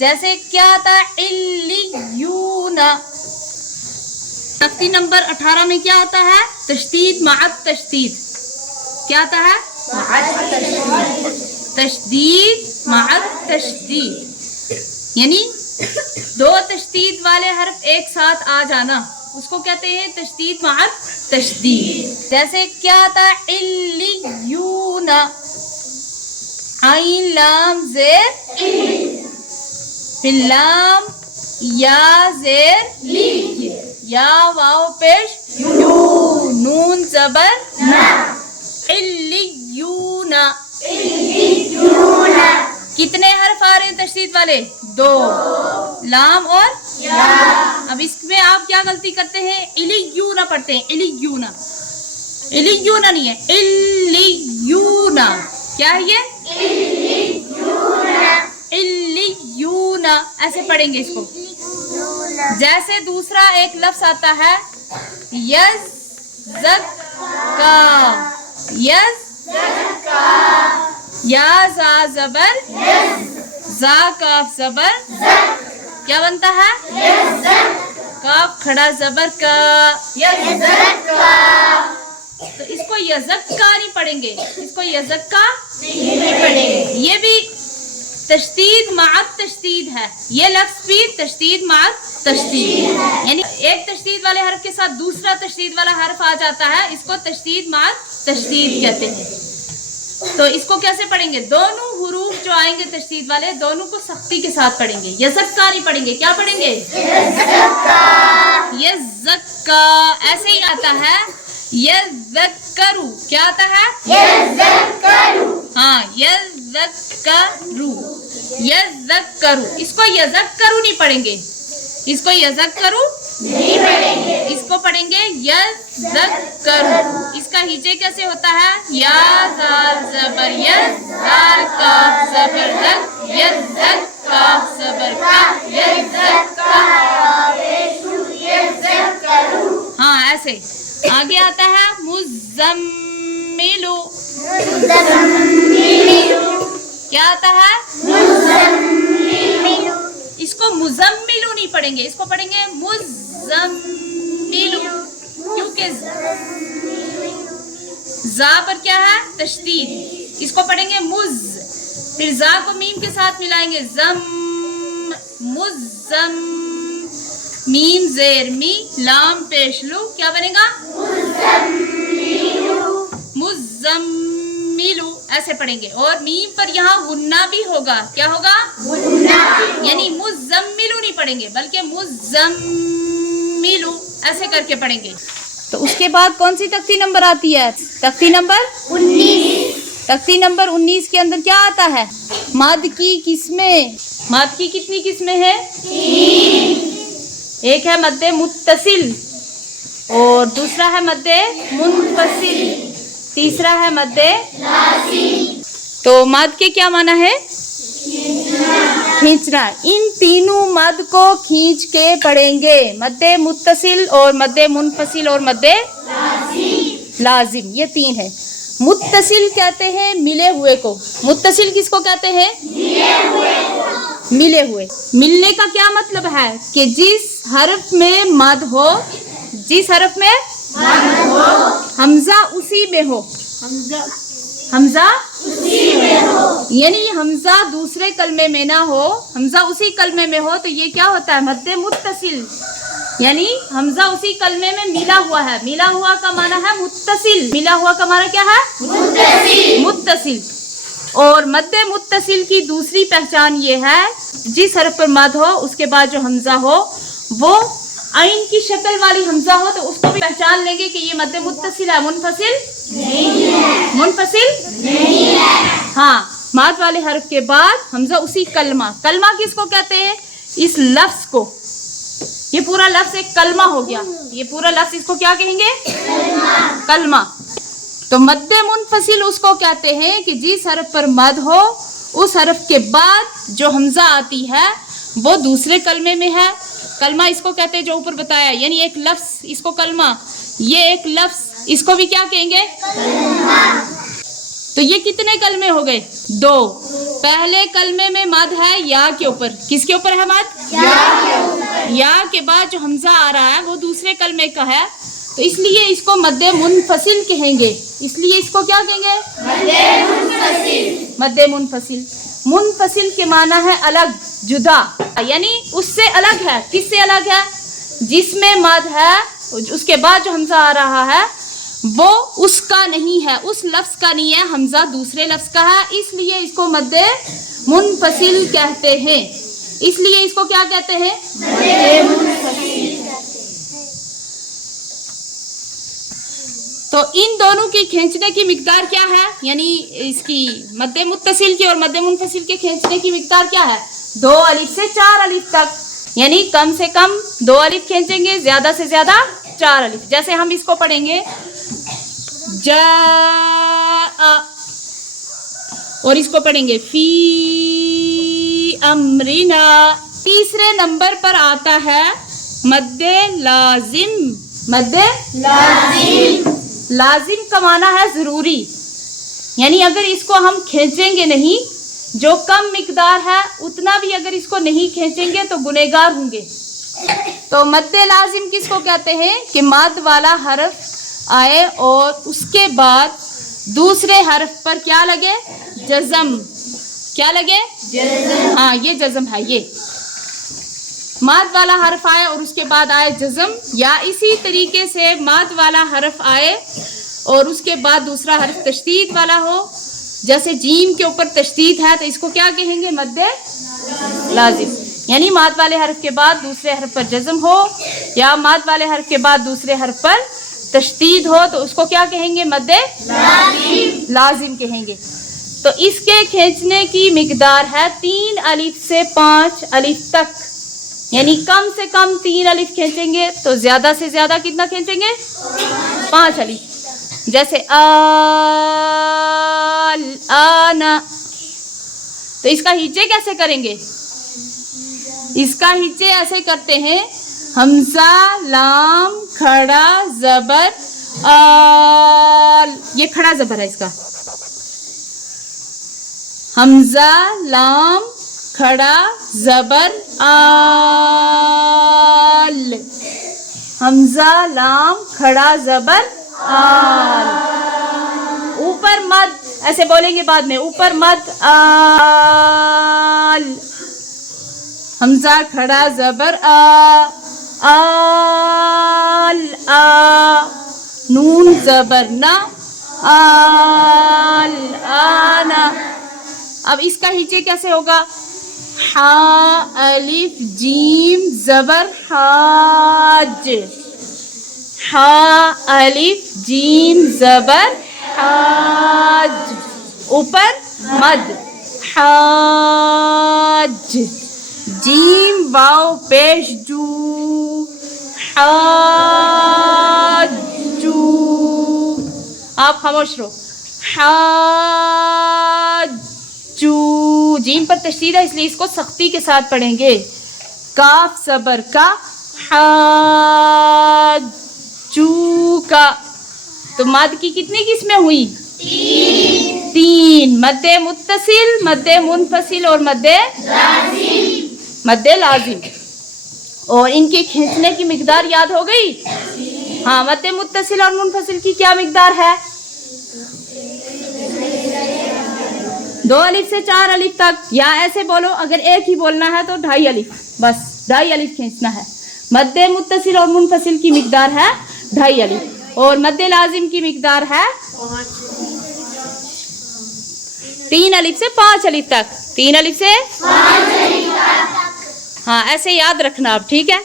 जैसे क्या आता है इल्लियूना। तख्ती नंबर 18 में क्या आता है? तशदीद मअत तशदीद। क्या आता है? तशदीद मअत तशदीद, यानी दो तशदीद वाले हर्फ एक साथ आ जाना, उसको कहते हैं तशदीद मअत तशदीद। जैसे क्या आता है इल्लियूना, आइन लाम जेर फिर लाम या जेर ली, या वाव पेश यू, नून जबर ना, इल्लियूना। कितने हर्फ आ रहे हैं तशदीद वाले? दो, लाम और या। अब इसमें आप क्या गलती करते हैं? इलियूना पढ़ते हैं, इलियूना। इलियूना नहीं है, इलियूना। क्या है ये? इलियूना, ऐसे पढ़ेंगे इसको। जैसे दूसरा एक लफ्ज आता है यज़क्का, यज़क्का, या जा जबर जा, काफ जबर क्या बनता है? काफ खड़ा जबर का, तो इसको यज़क्का नहीं पढ़ेंगे, इसको यज़क्का नहीं पढ़ेंगे। ये भी तशदीद मअत तशदीद है, ये लफ्ज भी तशदीद मअत तशदीद, यानी एक तशदीद वाले हर्फ के साथ दूसरा तशदीद वाला हर्फ आ जाता है, इसको तशदीद मअत तशदीद कहते हैं। तो इसको कैसे पढ़ेंगे? दोनों हुरूफ जो आएंगे तशदीद वाले, दोनों को सख्ती के साथ पढ़ेंगे, यज़क्का नहीं पढ़ेंगे। क्या पढ़ेंगे? यज़क्का। ऐसे ही आता है यज़क्करू। क्या आता है? यज़क्करू। हाँ, यज़क्करू, यज़क्करू। इसको यज़क्करू नहीं पढ़ेंगे, इसको यज़क्करू नहीं पढ़ेंगे, इसको पढ़ेंगे यज़क्करू। इसका हिजे कैसे होता है? या दाल जबर यज़, दाल काफ जबर दक, यज़्ज़क काफ जबर का, यज़्ज़क्का, यज़क्करू। हाँ, ऐसे। आगे आता है मुज़म्मिलु। क्या आता है? मुज़म्मिलु। इसको मुज़म्मिलु नहीं पढ़ेंगे, इसको पढ़ेंगे मुज़म्मिलु, क्योंकि जा पर क्या है? तशदीद। इसको पढ़ेंगे मुज़, फिर जा को मीम के साथ मिलाएंगे, जम, मुज़म, मीम जेर मी, लाम पेशलू, क्या बनेगा? मुज़म्मिलु, ऐसे पढ़ेंगे। और मीम पर यहाँ गुन्ना भी होगा। क्या होगा? गुन्ना, यानी मुज़म्मिलु नहीं पढ़ेंगे, बल्कि मुज़म्मिलु ऐसे करके पढ़ेंगे। तो उसके बाद कौन सी तख्ती नंबर आती है? तख्ती नंबर 19। तख्ती नंबर 19 के अंदर क्या आता है? मद की किस्में। मद की कितनी किस्में हैं? 3। एक है मद्दे मुत्तसिल, और दूसरा है मद्दे मुनफसिल, तीसरा है मद्दे लाज़िम। तो मद के क्या माना है? खींचना। इन तीनों मद को खींच के पढ़ेंगे, मद्दे मुत्तसिल और मद्दे मुनफसिल और मद्दे लाज़िम, ये 3 है। मुत्तसिल कहते हैं मिले हुए को। मुत्तसिल किसको कहते हैं? मिले हुए। मिलने का क्या मतलब है? कि जिस हर्फ में मद हो, जिस हर्फ में मद हो, हमजा उसी में हो, हमजा उसी में हो, यानी हमजा दूसरे कलमे में ना हो, हमजा उसी कलमे में हो, तो ये क्या होता है? मद्दे मुत्तसिल, यानी हमजा उसी कलमे में मिला हुआ है। मिला हुआ का माना है मुत्तसिल, मिला हुआ का माना क्या है? मुत्तसिल, मुत्तसिल। और मद्दे मुत्तसिल की दूसरी पहचान ये है, जिस हर्फ पर मद हो उसके बाद जो हमजा हो वो आइन की शक्ल वाली हमजा हो, तो उसको भी पहचान लेंगे कि ये मद्दे मुत्तसिल है, मुनफसिल नहीं है, मुनफसिल नहीं है। हाँ, मद वाले हर्फ के बाद हमजा उसी कलमा। कलमा किसको कहते हैं? इस लफ्ज को। ये पूरा लफ्ज एक कलमा हो गया, ये पूरा लफ्ज इसको क्या कहेंगे? कलमा। तो मद्दे मुनफसिल उसको कहते हैं कि जिस हर्फ पर मद हो उस हर्फ के बाद जो हमजा आती है वो दूसरे कलमे में है। कलमा इसको कहते हैं जो ऊपर बताया, यानी एक लफ्ज इसको कलमा, ये एक लफ्ज इसको भी क्या कहेंगे? कलमा। تو یہ کتنے کلمے ہو گئے؟ 2. پہلے کلمے میں مد ہے یا کے اوپر. کس کے اوپر ہے مد؟ یا کے بعد جو حمزہ آ رہا ہے وہ دوسرے کلمے کا ہے، تو اس لیے اس کو مد منفصل کہیں گے. اس لیے اس کو کیا کہیں گے؟ مد منفصل. منفصل کے معنی ہے الگ، جدا، یعنی اس سے الگ ہے. کس سے الگ ہے؟ جس میں مد ہے اس کے بعد جو حمزہ آ رہا ہے وہ اس کا نہیں ہے، اس لفظ کا نہیں ہے، حمزہ دوسرے لفظ کا ہے. اس لیے اس کو مد منفصل کہتے ہیں. اس لیے اس کو کیا کہتے ہیں؟ مد منفصل. تو ان دونوں کی کھینچنے کی مقدار کیا ہے؟ یعنی اس کی مد متصل کی اور مد منفصل کے کھینچنے کی مقدار کیا ہے؟ 2 الف سے 4 الف تک. یعنی کم سے کم 2 الف کھینچیں گے، زیادہ سے زیادہ 4 الف. جیسے ہم اس کو پڑھیں گے جاء، اور اس کو پڑھیں گے فی امرنا. تیسرے نمبر پر آتا ہے مد لازم. مد لازم. لازم کا معنی ہے ضروری، یعنی اگر اس کو ہم کھینچیں گے نہیں، جو کم مقدار ہے اتنا بھی اگر اس کو نہیں کھینچیں گے تو گنہگار ہوں گے. تو مد لازم کس کو کہتے ہیں؟ کہ مد والا حرف آئے اور اس کے بعد دوسرے حرف پر کیا لگے؟ جزم. کیا لگے؟ جزم. ہاں یہ جزم ہے. یہ مد والا حرف آئے اور اس کے بعد آئے جزم، یا اسی طریقے سے مد والا حرف آئے اور اس کے بعد دوسرا حرف تشدید والا ہو. جیسے جیم کے اوپر تشدید ہے تو اس کو کیا کہیں گے؟ مد لازم. یعنی مد والے حرف کے بعد دوسرے حرف پر جزم ہو، یا مد والے حرف کے بعد دوسرے حرف پر تشدید ہو تو اس کو کیا کہیں گے؟ مد لازم کہیں گے. تو اس کے کھینچنے کی مقدار ہے 3 الف سے 5 الف تک. یعنی کم سے کم 3 الف کھینچیں گے تو زیادہ سے زیادہ کتنا کھینچیں گے؟ 5 الف. جیسے آنا. تو اس کا ہجے کیسے کریں گے؟ اس کا ہجے ایسے کرتے ہیں، حمزہ لام کھڑا زبر آل. یہ کھڑا زبر ہے اس کا. حمزہ لام کھڑا زبر آل. حمزہ لام کھڑا زبر آل. اوپر مد ایسے بولیں گے بعد میں، اوپر مد آل. حمزہ کھڑا زبر آ. آل آ. نون زبر نا. آل آنا. اب اس کا ہجے کیسے ہوگا؟ ہا الف جیم زبر حاج. ہا الف جیم زبر حاج. اوپر مد حاج. جیم واو پیش جو حاجو. آپ خاموش رہو. حاجو. جیم پر تشدید ہے اس لیے اس کو سختی کے ساتھ پڑھیں گے. کاف صبر کا. حاجو کا. تو مد کی کتنی قسمیں ہوئی؟ 3. مد متصل، مد منفصل اور مد لازم. اور ان کے کھینچنے کی مقدار یاد ہو گئی؟ ہاں. مد متصل اور منفصل کی کیا مقدار ہے؟ 2 الف سے 4 الف تک. یا ایسے بولو، اگر ایک ہی بولنا ہے تو 2.5 الف. بس 2.5 الف کھینچنا ہے. مد متصل اور منفصل کی مقدار ہے 2.5 الف، اور مد لازم کی مقدار ہے 3 الف سے 5 الف تک. 3 الف سے 5 الف تک. ہاں ایسے یاد رکھنا اب، ٹھیک ہے.